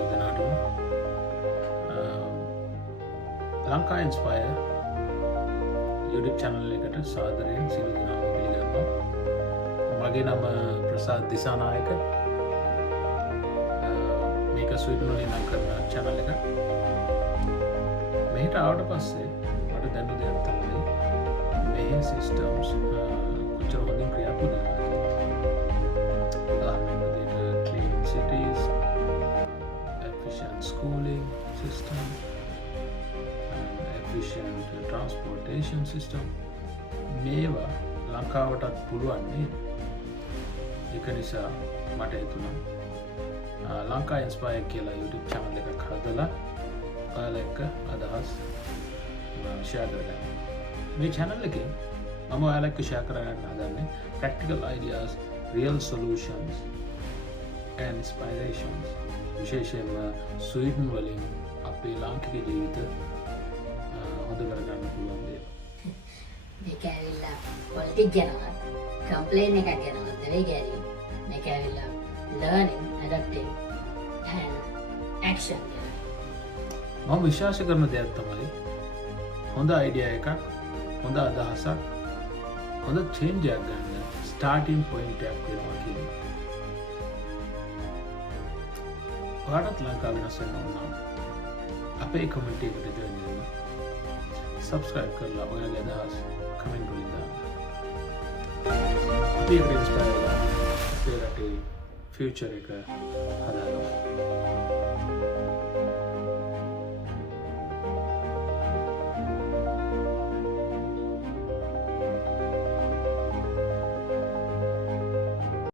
සියලු දෙනාටම Lanka inspire YouTube channel එකට සාදරයෙන් සියලු දෙනාම පිළිගන්නවා. මගේ නම ප්‍රසාද් දිසානායක. මේක ස්වීඩන් වලින් නම් කරන channel එක. මෙහෙට ආවට පස්සේ මට දැනුන දෙයක් තමයි මේ systems කොච්චර හොඳින් ක්‍රියාත්මක වෙනවද කියලා. Clean cities, efficient schooling system, efficient transportation system. මේවා ලංකාවටත් පුළුවන් නේද? ඒක නිසා මට හිතුණා ලංකා ඉන්ස්පයර් කියලා YouTube channel එකක් හදලා ඔයාලා එක්ක අදහස් share කරගන්න. මේ channel එකේ මම ඔයාලා එක්ක share කරගන්න හදන්නේ practical ideas, real solutions and inspirations. විශේෂයෙන්ම ස්වීඩන් වලින් අපේ ලාංකික ජීවිත හොඳ කරගන්න පුළුවන් දේ. මේක ඇවිල්ලා පොලිටික් ගැනවත් කම්ප්ලේන් එකක් ගැනවත් නෙවෙයි ගැරි. මේක ඇවිල්ලා learning, adapting and action ගැන. මම විශ්වාස කරන දෙයක් තමයි හොඳ අයිඩියා එකක්, හොඳ අදහසක්, හොඳ චේන්ජ් එකක් ගන්න ස්ටාර්ටින් පොයින්ට් එකක් වෙනවා කියන්නේ. ඔයාලට ලංකාව වෙනස් වෙන්න ඕන නම් අපේ කමියුනිටි එකට ජොයින් වෙන්න. සබ්ස්ක්‍රයිබ් කරලා ඔයාලගේ අදහස් කමෙන්ට් වලින් දාන්න. අපි ඒක ඉන්ස්පයර් කරලා අපේ රටේ ෆියුචර් එක හදාගමු.